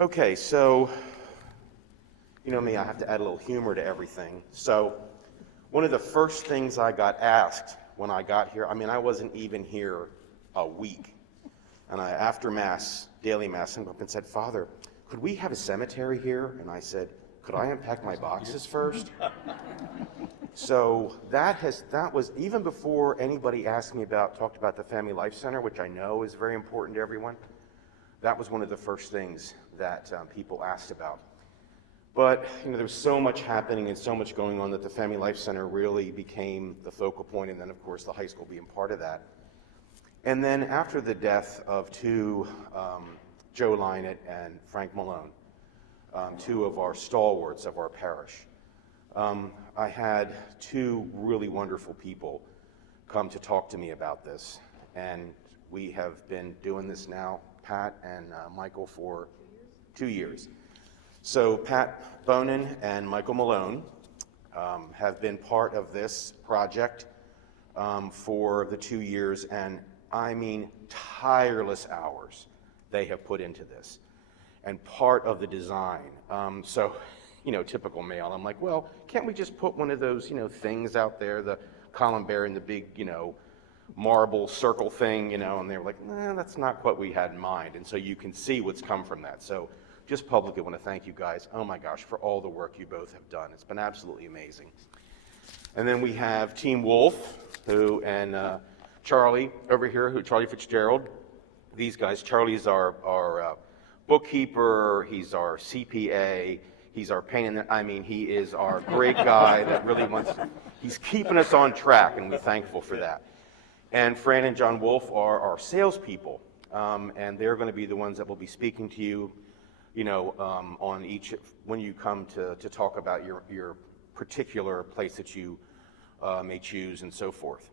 Okay, so you know me, I have to add a little humor to everything. So one of the first things I got asked when I got here, I mean, I wasn't even here a week. And after Mass, daily Mass, I went up and said, Father, could we have a cemetery here? And I said, could I unpack my boxes first? So that was, even before anybody asked me talked about the Family Life Center, which I know is very important to everyone, that was one of the first things that people asked about. But you know, there was so much happening and so much going on that the Family Life Center really became the focal point, and then of course the high school being part of that. And then after the death of two, Joe Lynett and Frank Malone, two of our stalwarts of our parish, I had two really wonderful people come to talk to me about this. And we have been doing this now, Pat and Michael, for 2 years. So Pat Bonin and Michael Malone have been part of this project for the 2 years, and I mean tireless hours they have put into this, and part of the design. So, you know, typical male, I'm like, well, can't we just put one of those, you know, things out there, the Columbarium, the big, you know, marble circle thing, you know, and they were like, nah, that's not what we had in mind. And so you can see what's come from that. So just publicly want to thank you guys, oh my gosh, for all the work you both have done. It's been absolutely amazing. And then we have Team Wolf, and Charlie over here, Charlie Fitzgerald. These guys, Charlie's our bookkeeper, he's our CPA, he's our pain in the, I mean, he is our great guy that really he's keeping us on track, and we're thankful for that. And Fran and John Wolf are our salespeople, and they're going to be the ones that will be speaking to you, you know, on each, when you come to talk about your particular place that you may choose and so forth.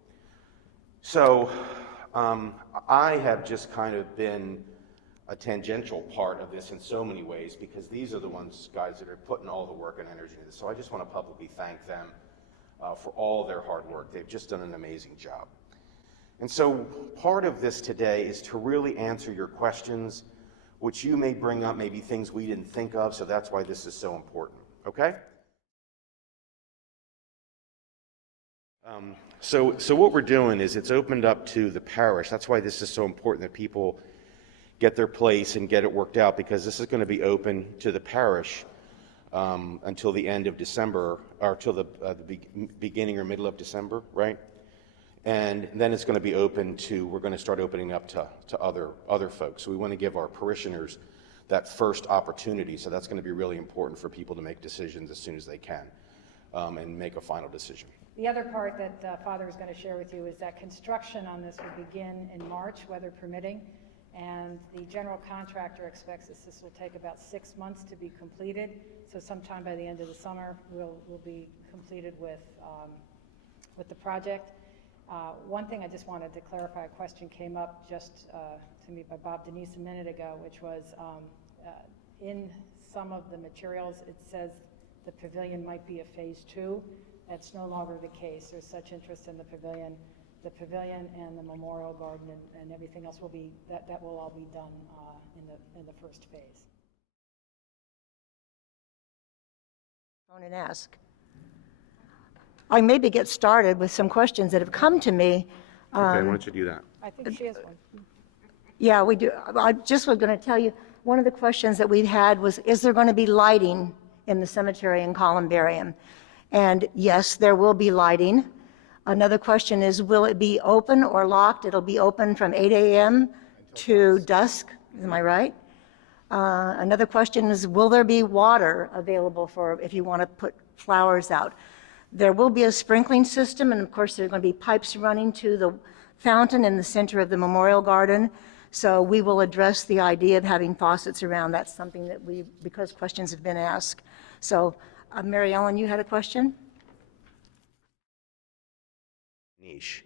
So I have just kind of been a tangential part of this in so many ways, because these are the guys that are putting all the work and energy into this. So I just want to publicly thank them for all their hard work. They've just done an amazing job. And so part of this today is to really answer your questions, which you may bring up, maybe things we didn't think of, so that's why this is so important, okay? So what we're doing is it's opened up to the parish. That's why this is so important that people get their place and get it worked out, because this is going to be open to the parish until the end of December, or till the beginning or middle of December, right? And then it's going to be open to, we're going to start opening up to other folks. So we want to give our parishioners that first opportunity. So that's going to be really important for people to make decisions as soon as they can and make a final decision. The other part that Father is going to share with you is that construction on this will begin in March, weather permitting, and the general contractor expects this will take about 6 months to be completed. So sometime by the end of the summer, we'll be completed with the project. One thing I just wanted to clarify, a question came up just to me by Bob Denise a minute ago, which was in some of the materials, it says the pavilion might be a phase 2. That's no longer the case. There's such interest in the pavilion. The pavilion and the memorial garden and everything else will be, that will all be done in the first phase. And ask. I maybe get started with some questions that have come to me. Okay, why don't you do that? I think she has one. Yeah, we do. I just was going to tell you, one of the questions that we had was, is there going to be lighting in the cemetery in Columbarium? And yes, there will be lighting. Another question is, will it be open or locked? It'll be open from 8 a.m. to dusk, am I right? Another question is, will there be water available for if you want to put flowers out? There will be a sprinkling system, and of course there are going to be pipes running to the fountain in the center of the memorial garden. So we will address the idea of having faucets around. That's something that because questions have been asked. So Mary Ellen, you had a question? Niche.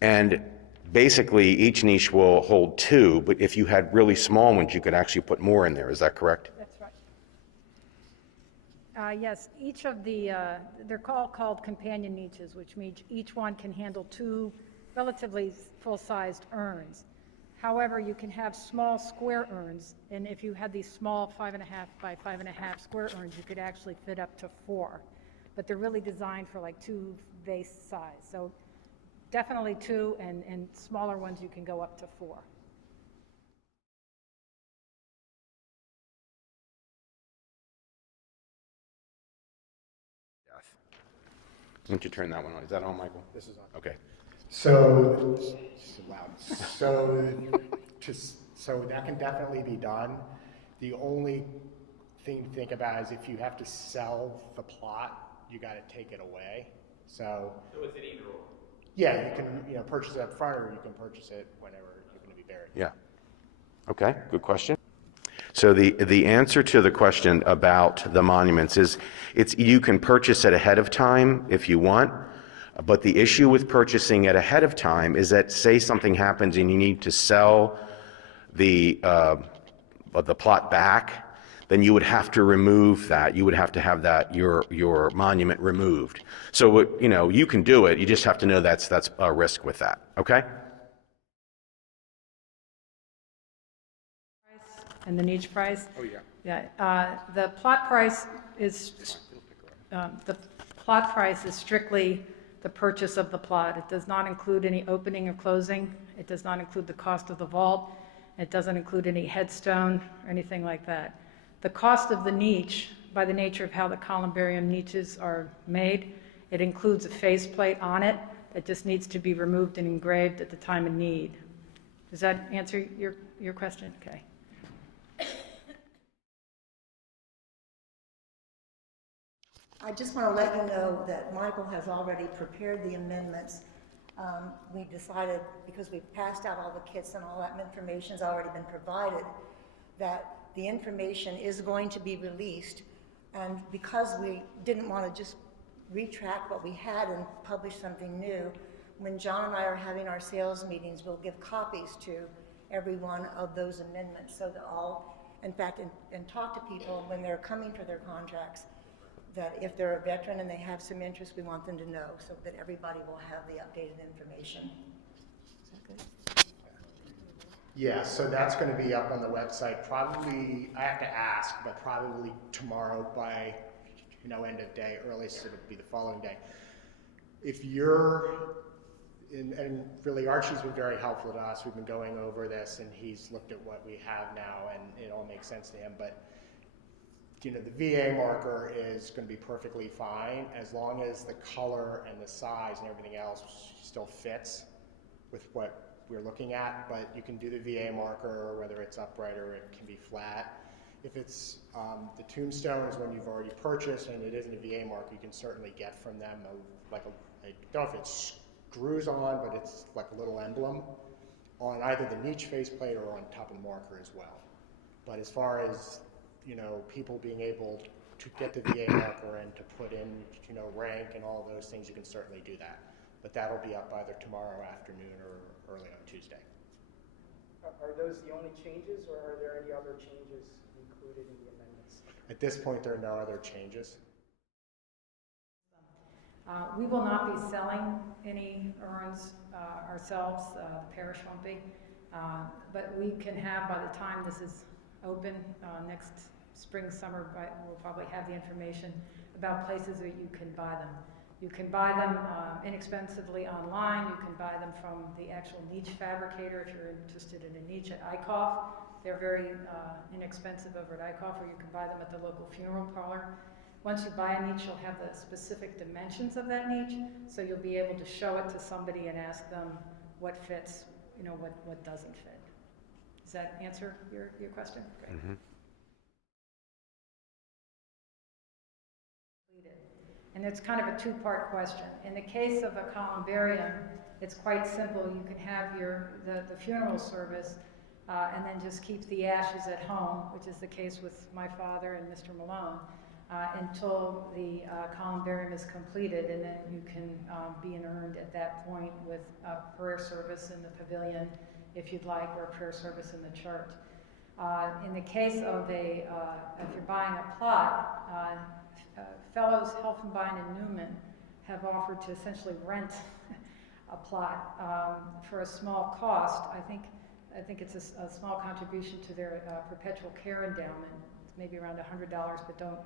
And basically each niche will hold 2, but if you had really small ones, you could actually put more in there. Is that correct? That's right. Yes, each of the, they're called companion niches, which means each one can handle 2 relatively full-sized urns. However, you can have small square urns, and if you had these small 5.5 by 5.5 square urns, you could actually fit up to 4. But they're really designed for like 2 vase size. So definitely 2, and smaller ones you can go up to 4. Why don't you turn that one on? Is that on, Michael? This is on. Okay. So, loud. So that can definitely be done. The only thing to think about is if you have to sell the plot, you got to take it away. So it's an either or. yeah, you can purchase it up front, or you can purchase it whenever you're going to be buried. Yeah. Okay, good question. So the answer to the question about the monuments is you can purchase it ahead of time if you want, but the issue with purchasing it ahead of time is that, say something happens and you need to sell the plot back, then you would have to remove that. You would have to have that your monument removed. So you can do it. You just have to know that's a risk with that. Okay. And the niche price? Oh, yeah. Yeah, the plot price is strictly the purchase of the plot. It does not include any opening or closing. It does not include the cost of the vault. It doesn't include any headstone or anything like that. The cost of the niche, by the nature of how the columbarium niches are made, it includes a faceplate on it that just needs to be removed and engraved at the time of need. Does that answer your question? Okay. I just want to let you know that Michael has already prepared the amendments. We decided, because we've passed out all the kits and all that information has already been provided, that the information is going to be released. And because we didn't want to just retract what we had and publish something new, when John and I are having our sales meetings, we'll give copies to every one of those amendments so that in fact, talk to people when they're coming for their contracts, that if they're a veteran and they have some interest, we want them to know so that everybody will have the updated information. Is that good? Yeah, so that's going to be up on the website probably, I have to ask, but probably tomorrow by, end of day, earliest it'll be the following day. If you're, and really Archie's been very helpful to us, we've been going over this and he's looked at what we have now and it all makes sense to him, but the VA marker is going to be perfectly fine as long as the color and the size and everything else still fits with what we're looking at. But you can do the VA marker, whether it's upright or it can be flat. If it's the tombstone is one you've already purchased and it isn't a VA marker, you can certainly get from them I don't know if it screws on, but it's like a little emblem on either the niche faceplate or on top of the marker as well. But as far as people being able to get the VA marker and to put in, rank and all those things, you can certainly do that. But that'll be up either tomorrow afternoon or early on Tuesday. Are those the only changes, or are there any other changes included in the amendments? At this point, there are no other changes. We will not be selling any urns ourselves. The parish won't be. But we can have, by the time this is open next spring, summer, we'll probably have the information about places that you can buy them. You can buy them inexpensively online. You can buy them from the actual niche fabricator if you're interested in a niche at ICOF. They're very inexpensive over at ICOF, or you can buy them at the local funeral parlor. Once you buy a niche, you'll have the specific dimensions of that niche, so you'll be able to show it to somebody and ask them what fits, what doesn't fit. Does that answer your question? Great. Mm-hmm. And it's kind of a two-part question. In the case of a columbarium, it's quite simple. You can have the funeral service and then just keep the ashes at home, which is the case with my father and Mr. Malone, until the columbarium is completed, and then you can be inurned at that point with a prayer service in the pavilion, if you'd like, or a prayer service in the church. In the case of if you're buying a plot, Fellows Helfenbein and Newman have offered to essentially rent a plot for a small cost. I think I think it's a small contribution to their perpetual care endowment. It's maybe around $100, but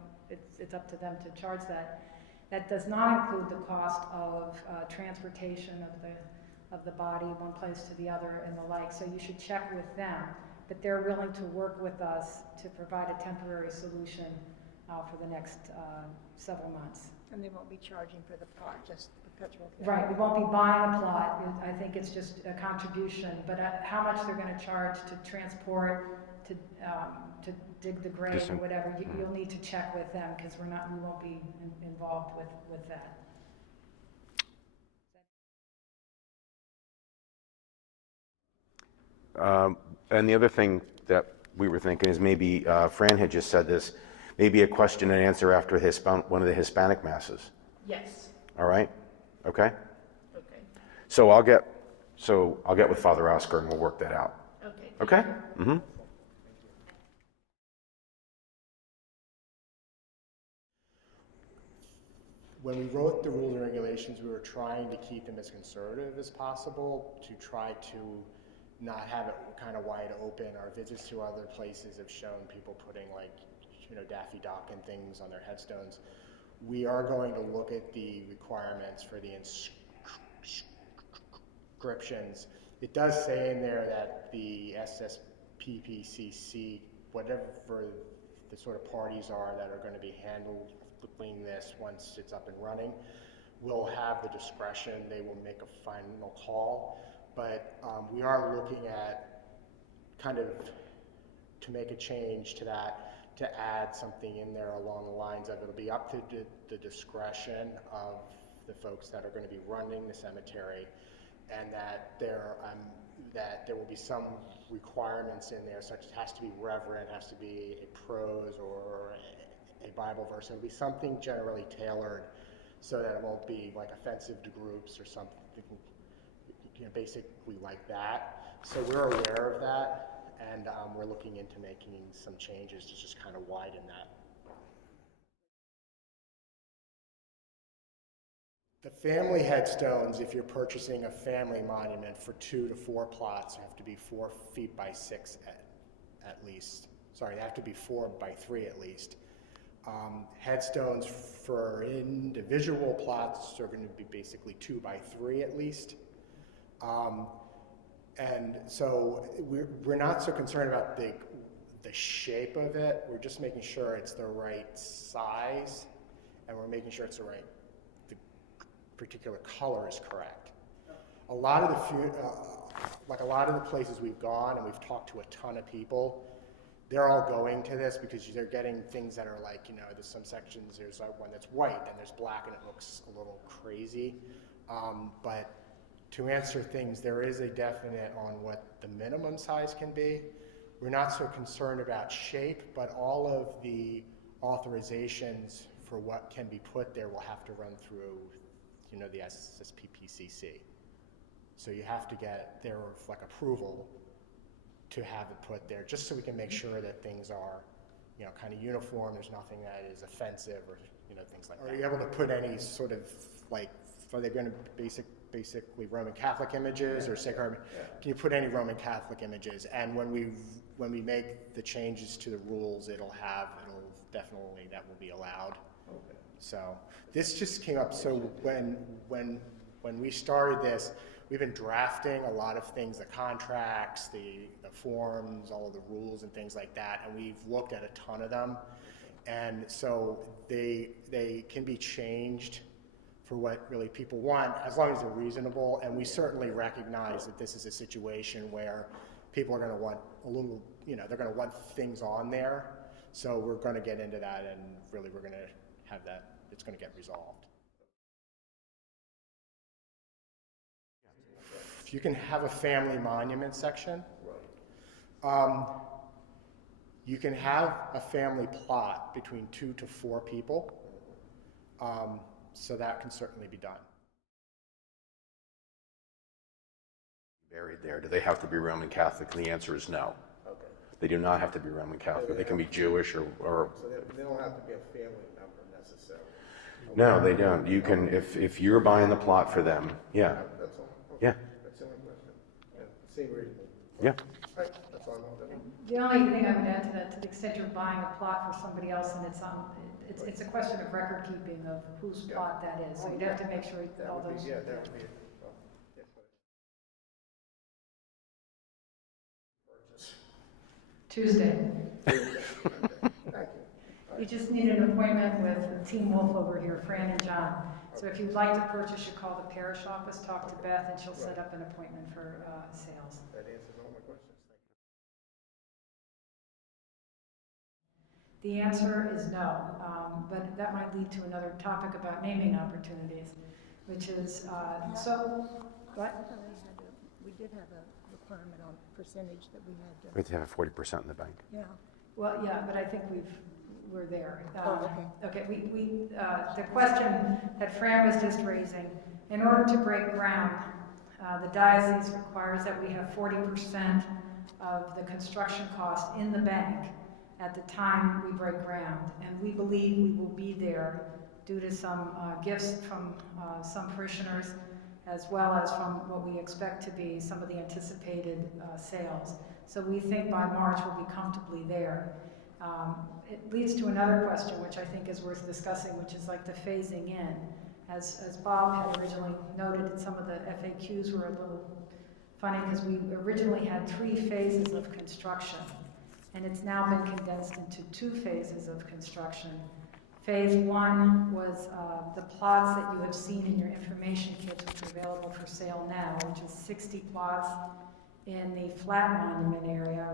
it's up to them to charge that. That does not include the cost of transportation of the body one place to the other and the like. So you should check with them, but they're willing to work with us to provide a temporary solution for the next several months. And they won't be charging for the plot, just perpetual care. Right, we won't be buying a plot. I think it's just a contribution, but how much they're going to charge to transport, to dig the grave or whatever, you'll need to check with them, because we won't be involved with that. And the other thing that we were thinking is maybe, Fran had just said this, maybe a question and answer after one of the Hispanic masses. Yes. All right? Okay? Okay. So I'll get with Father Oscar and we'll work that out. Okay. Okay? Mm-hmm. When we wrote the rules and regulations, we were trying to keep them as conservative as possible, to try to not have it kind of wide open. Our visits to other places have shown people putting, like, Daffy Duck and things on their headstones. We are going to look at the requirements for the inscriptions. It does say in there that the SSPPCC, whatever the sort of parties are that are going to be handling this once it's up and running, will have the discretion. They will make a final call. But we are looking at kind of to make a change to that, to add something in there along the lines of it'll be up to the discretion of the folks that are going to be running the cemetery, and that there will be some requirements in there, such as it has to be reverent, has to be a prose or a Bible verse. It'll be something generally tailored so that it won't be like offensive to groups or something, basically like that. So we're aware of that. And we're looking into making some changes to just kind of widen that. The family headstones, if you're purchasing a family monument for 2 to 4 plots, have to be 4 feet by 6 at least. Sorry, they have to be 4 by 3 at least. Headstones for individual plots are going to be basically 2 by 3 at least. And so we're not so concerned about the shape of it. We're just making sure it's the right size, and we're making sure the particular color is correct. A lot of the places we've gone and we've talked to a ton of people, they're all going to this because they're getting things that are like, there's some sections, there's one that's white and there's black and it looks a little crazy. But to answer things, there is a definite on what the minimum size can be. We're not so concerned about shape, but all of the authorizations for what can be put there will have to run through, the SSPPCC. So you have to get their approval to have it put there, just so we can make sure that things are, kind of uniform. There's nothing that is offensive or, things like that. Are you able to put any sort of are they going to basically Roman Catholic images or sacred? Yeah. Can you put any Roman Catholic images? And when we make the changes to the rules, it'll definitely, that will be allowed. Okay. So this just came up. So when we started this, we've been drafting a lot of things, the contracts, the forms, all of the rules and things like that, and we've looked at a ton of them. And so they can be changed for what really people want, as long as they're reasonable. And we certainly recognize that this is a situation where people are going to want a little, they're going to want things on there. So we're going to get into that, and really we're going to have that, it's going to get resolved. If you can have a family monument section, you can have a family plot between 2 to 4 people. So that can certainly be done. Buried there, do they have to be Roman Catholic? And the answer is no. Okay. They do not have to be Roman Catholic. They can be Jewish or So they don't have to be a family member necessarily. No, they don't. You can, if you're buying the plot for them, yeah. That's all. Okay. Yeah. That's the only question. Yeah. Seemed reasonable. Yeah. Right, that's all I wanted to know. The only thing I would add to that, to the extent you're buying a plot for somebody else and it's a question of record keeping of whose plot that is. So you'd have to make sure That all would those. be, yeah, that would be, well, yeah, purchase. Tuesday. Thank you. You just need an appointment with Team Wolf over here, Fran and John. So if you'd like to purchase, you call the parish office, talk to Beth, and she'll set up an appointment for sales. That answers all my questions. Thank you. The answer is no, but that might lead to another topic about naming opportunities, which is, what? We did have a requirement on percentage that we had We have to have 40% in the bank. yeah. Well, yeah, but I think we're there. Oh, Okay, the question that Fran was just raising, in order to break ground, the diocese requires that we have 40% of the construction cost in the bank at the time we break ground. And we believe we will be there due to some gifts from some parishioners, as well as from what we expect to be some of the anticipated sales. So we think by March we'll be comfortably there. It leads to another question, which I think is worth discussing, which is like the phasing in. As Bob had originally noted, some of the FAQs were a little funny because we originally had 3 phases of construction, and it's now been condensed into 2 phases of construction. Phase 1 was the plots that you have seen in your information kits, which are available for sale now, which is 60 plots in the flat monument area,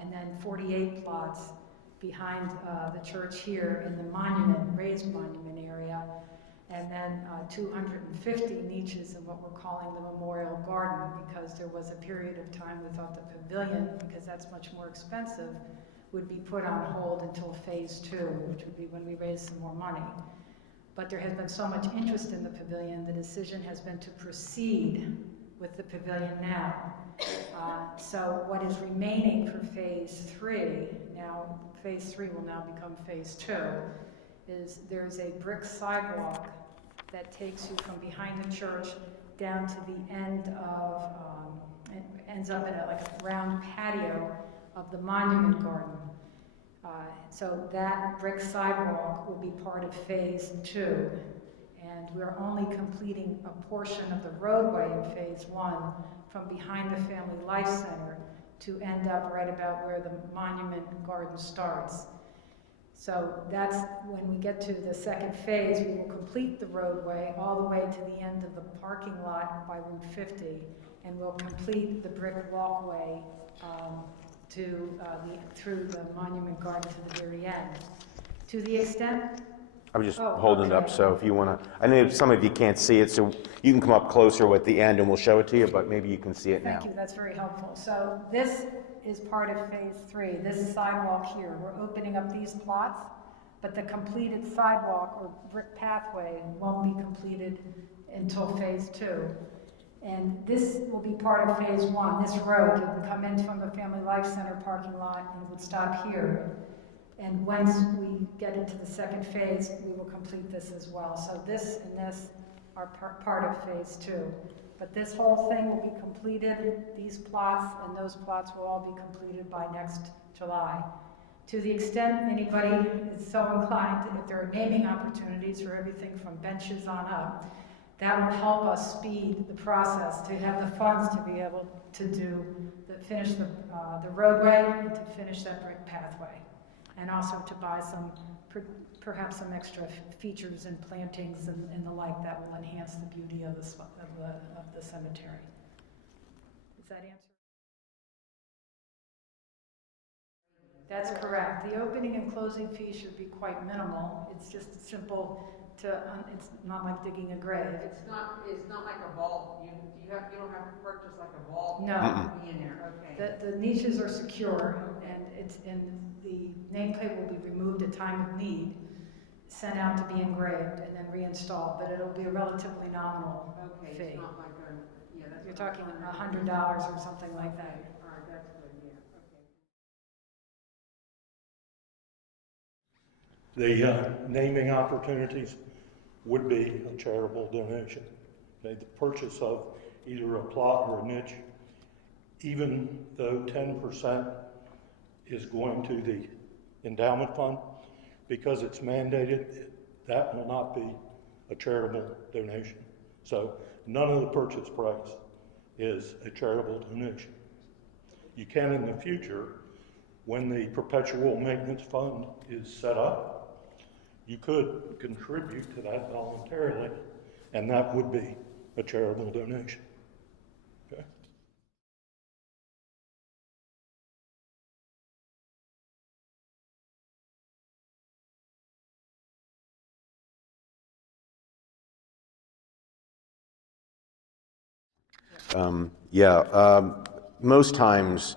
and then 48 plots behind the church here in the monument, raised monument area, and then 250 niches in what we're calling the memorial garden, because there was a period of time we thought the pavilion, because that's much more expensive, would be put on hold until phase 2, which would be when we raise some more money. But there has been so much interest in the pavilion, the decision has been to proceed with the pavilion now. So what is remaining for phase 3, now phase 3 will now become phase 2, is there's a brick sidewalk that takes you from behind the church down to the end of, it ends up in like a round patio of the monument garden. So that brick sidewalk will be part of phase 2. And we're only completing a portion of the roadway in phase 1 from behind the Family Life Center to end up right about where the monument garden starts. So that's when we get to the second phase, we will complete the roadway all the way to the end of the parking lot by Route 50, and we'll complete the brick walkway through the monument garden to the very end. To the extent I'm just holding it up, okay. so if you want to, I know some of you can't see it, so you can come up closer at the end and we'll show it to you, but maybe you can see it now. Thank you, that's very helpful. So this is part of phase 3, this sidewalk here. We're opening up these plots, but the completed sidewalk or brick pathway won't be completed until phase 2. And this will be part of phase 1. This road, you can come in from the Family Life Center parking lot and it would stop here. And once we get into the second phase, we will complete this as well. So this and this are part of phase 2. But this whole thing will be completed, these plots and those plots will all be completed by next July. To the extent anybody is so inclined, if there are naming opportunities for everything from benches on up, that will help us speed the process to have the funds to be able to finish the roadway and to finish that brick pathway. And also to buy perhaps some extra features and plantings and the like that will enhance the beauty of the cemetery. Does that answer? That's correct. The opening and closing fees should be quite minimal. It's just simple it's not like digging a grave. It's not like a vault. You don't have to purchase like a vault. No. To be in there. Okay. The niches are secure, and the nameplate will be removed at time of need, sent out to be engraved, and then reinstalled. But it'll be a relatively nominal fee. It's not like that's. You're talking $100 or something like that. All right, that's good. Yeah. Okay. The naming opportunities would be a charitable donation. Okay, the purchase of either a plot or a niche even though 10% is going to the endowment fund, because it's mandated, that will not be a charitable donation. So none of the purchase price is a charitable donation. You can in the future, when the perpetual maintenance fund is set up, you could contribute to that voluntarily, and that would be a charitable donation. Okay? Most times,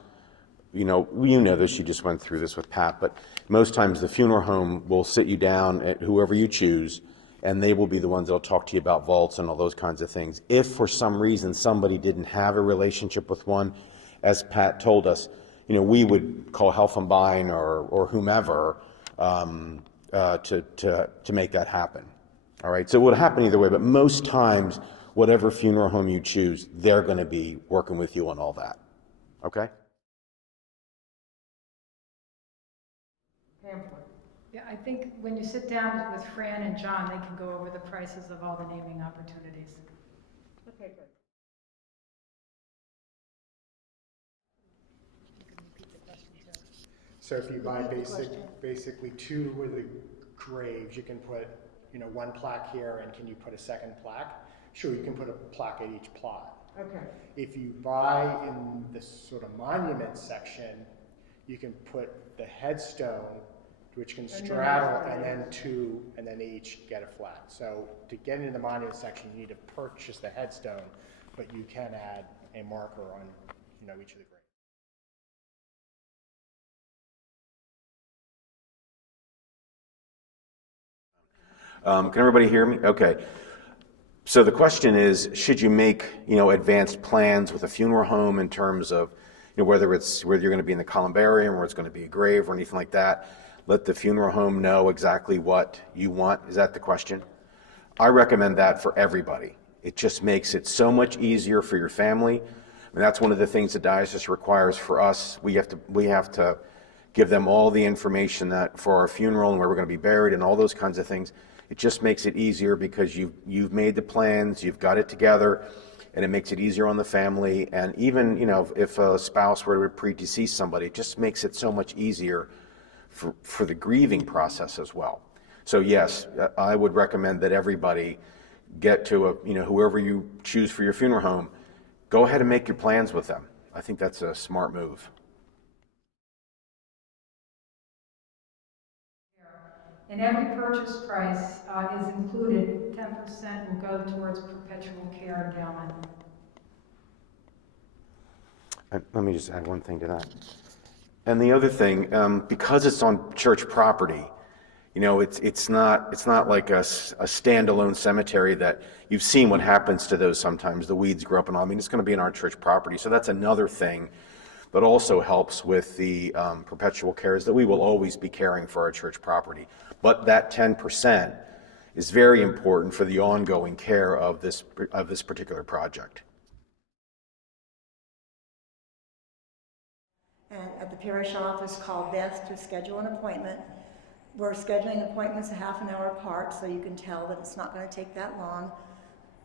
you know this, you just went through this with Pat, but most times the funeral home will sit you down at whoever you choose, and they will be the ones that'll talk to you about vaults and all those kinds of things. If for some reason somebody didn't have a relationship with one, as Pat told us, we would call Helfenbein or whomever to make that happen. All right, so it would happen either way, but most times, whatever funeral home you choose, they're going to be working with you on all that. Okay? Pamphlet. Yeah, I think when you sit down with Fran and John, they can go over the prices of all the naming opportunities. Okay, good. So if you buy basically two of the graves, you can put, one plaque here, and can you put a second plaque? Sure, you can put a plaque at each plot. Okay. If If you buy in the sort of monument section, you can put the headstone, which can straddle, and then two, and then they each get a flag. So to get into the monument section, you need to purchase the headstone, but you can add a marker on, each of the graves. Can everybody hear me? Okay. So the question is, should you make, advanced plans with a funeral home in terms of, whether you're going to be in the Columbarium or it's going to be a grave or anything like that? Let the funeral home know exactly what you want. Is that the question? I recommend that for everybody. It just makes it so much easier for your family. And that's one of the things the diocese requires for us. We have to give them all the information that for our funeral and where we're going to be buried and all those kinds of things. It just makes it easier because you've made the plans, you've got it together, and it makes it easier on the family. And even, if a spouse were to predecease somebody, it just makes it so much easier for the grieving process as well. So yes, I would recommend that everybody get to whoever you choose for your funeral home, go ahead and make your plans with them. I think that's a smart move. In every purchase price is included, 10% will go towards perpetual care endowment. Let me just add one thing to that. And the other thing, because it's on church property, it's not like a standalone cemetery that you've seen what happens to those sometimes. The weeds grow up and all. I mean, it's going to be on our church property. So that's another thing that also helps with the perpetual care, is that we will always be caring for our church property. But that 10% is very important for the ongoing care of this particular project. And at the parish office, call Beth to schedule an appointment. We're scheduling appointments a half an hour apart, so you can tell that it's not going to take that long.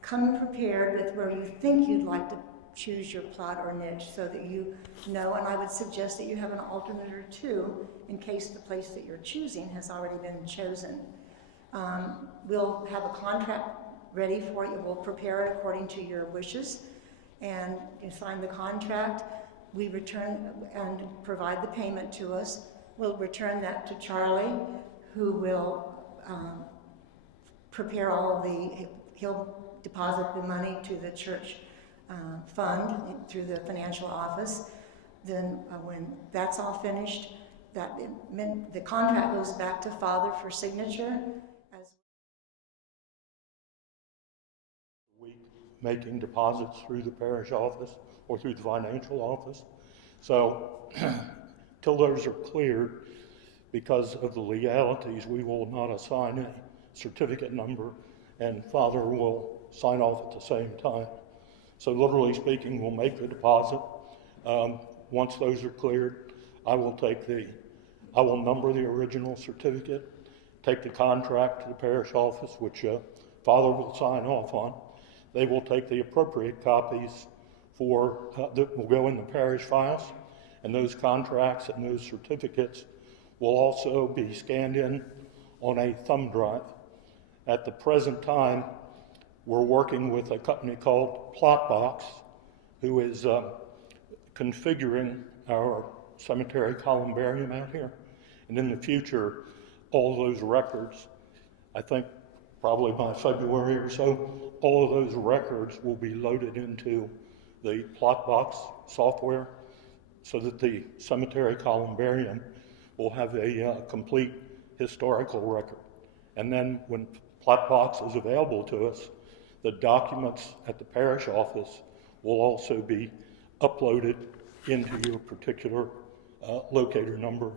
Come prepared with where you think you'd like to choose your plot or niche, so that you know, and I would suggest that you have an alternate or two in case the place that you're choosing has already been chosen. We'll have a contract ready for you. We'll prepare it according to your wishes, and you sign the contract. We return and provide the payment to us. We'll return that to Charlie, who will prepare all of he'll deposit the money to the church fund through the financial office. Then when that's all finished, the contract goes back to Father for signature. Making deposits through the parish office or through the financial office. So till those are cleared, because of the legalities, we will not assign a certificate number, and Father will sign off at the same time. So literally speaking, we'll make the deposit, Once those are cleared, I will number the original certificate, take the contract to the parish office, which Father will sign off on. They will take the appropriate copies that will go in the parish files, and those contracts and those certificates will also be scanned in on a thumb drive. At the present time, we're working with a company called Plotbox, who is configuring our cemetery columbarium out here. And in the future, all those records, I think probably by February or so, all of those records will be loaded into the Plotbox software so that the cemetery columbarium will have a complete historical record. And then when Plotbox is available to us, the documents at the parish office will also be uploaded into your particular locator number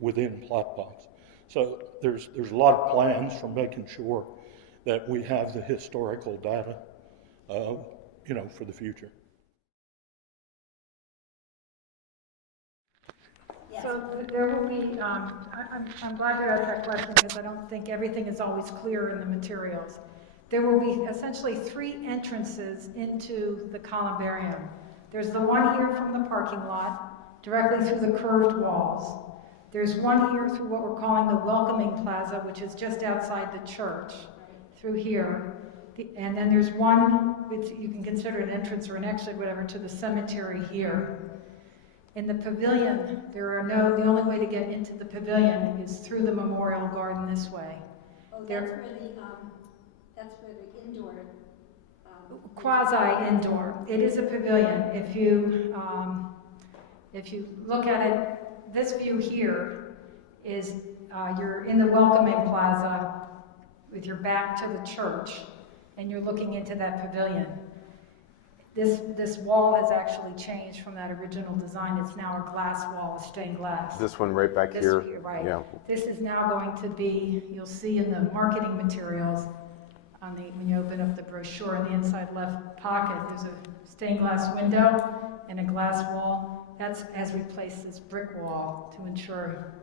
within Plotbox. So there's a lot of plans for making sure that we have the historical data, for the future. So there will be, I'm glad you asked that question because I don't think everything is always clear in the materials. There will be essentially 3 entrances into the columbarium. There's the one here from the parking lot, directly through the curved walls. There's one here through what we're calling the welcoming plaza, which is just outside the church, through here. And then there's one, which you can consider an entrance or an exit, whatever, to the cemetery here. In the pavilion, the only way to get into the pavilion is through the memorial garden this way. Oh, that's where the indoor. Quasi-indoor. It is a pavilion. If you look at it, this view here is you're in the welcoming plaza with your back to the church, and you're looking into that pavilion. This wall has actually changed from that original design. It's now a glass wall with stained glass. This one right back here? Right. Yeah. This is now going to be, you'll see in the marketing materials, when you open up the brochure in the inside left pocket, there's a stained glass window and a glass wall. That has replaced this brick wall to ensure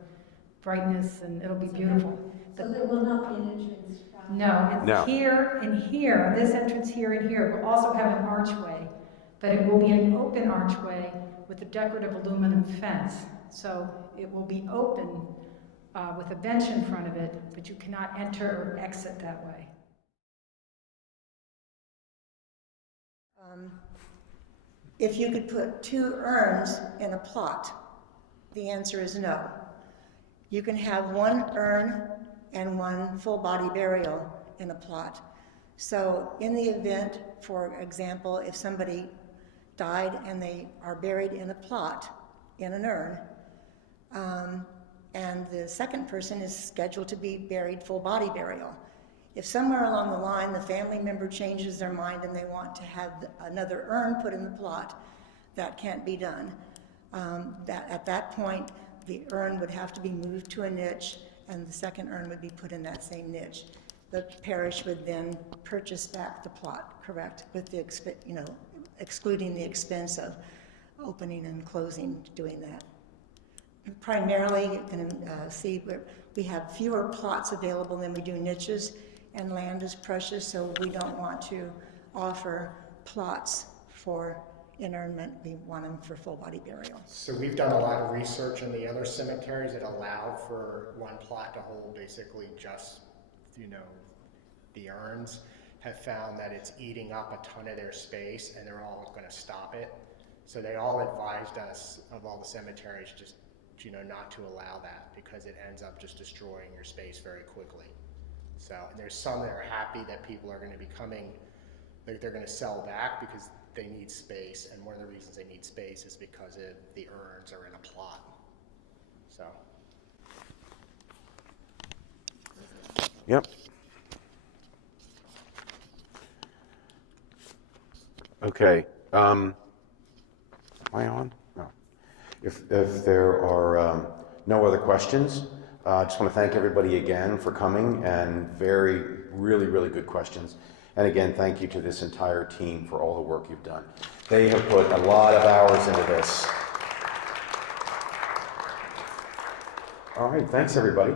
brightness, and it'll be beautiful. So there will not be an entrance from... No. Here and here, this entrance here and here will also have an archway, but it will be an open archway with a decorative aluminum fence. So it will be open with a bench in front of it, but you cannot enter or exit that way. If you could put 2 urns in a plot, the answer is no. You can have 1 urn and 1 full body burial in a plot. So in the event, for example, if somebody died and they are buried in a plot, in an urn, and the second person is scheduled to be buried full body burial. If somewhere along the line the family member changes their mind and they want to have another urn put in the plot, that can't be done. At that point, the urn would have to be moved to a niche, and the second urn would be put in that same niche. The parish would then purchase back the plot, correct, with the excluding the expense of opening and closing, doing that. Primarily, you can see where we have fewer plots available than we do niches, and land is precious, so we don't want to offer plots for interment. We want them for full body burial. So we've done a lot of research in the other cemeteries that allow for 1 plot to hold basically just, the urns, have found that it's eating up a ton of their space, and they're all going to stop it. So they all advised us, of all the cemeteries, just not to allow that, because it ends up just destroying your space very quickly. So, and there's some that are happy that people are going to be coming, they're going to sell back because they need space, and one of the reasons they need space is because the urns are in a plot. So. Yep. Okay. Am I on? No. If there are no other questions, I just want to thank everybody again for coming, and really good questions. And again, thank you to this entire team for all the work you've done. They have put a lot of hours into this. All right, thanks everybody.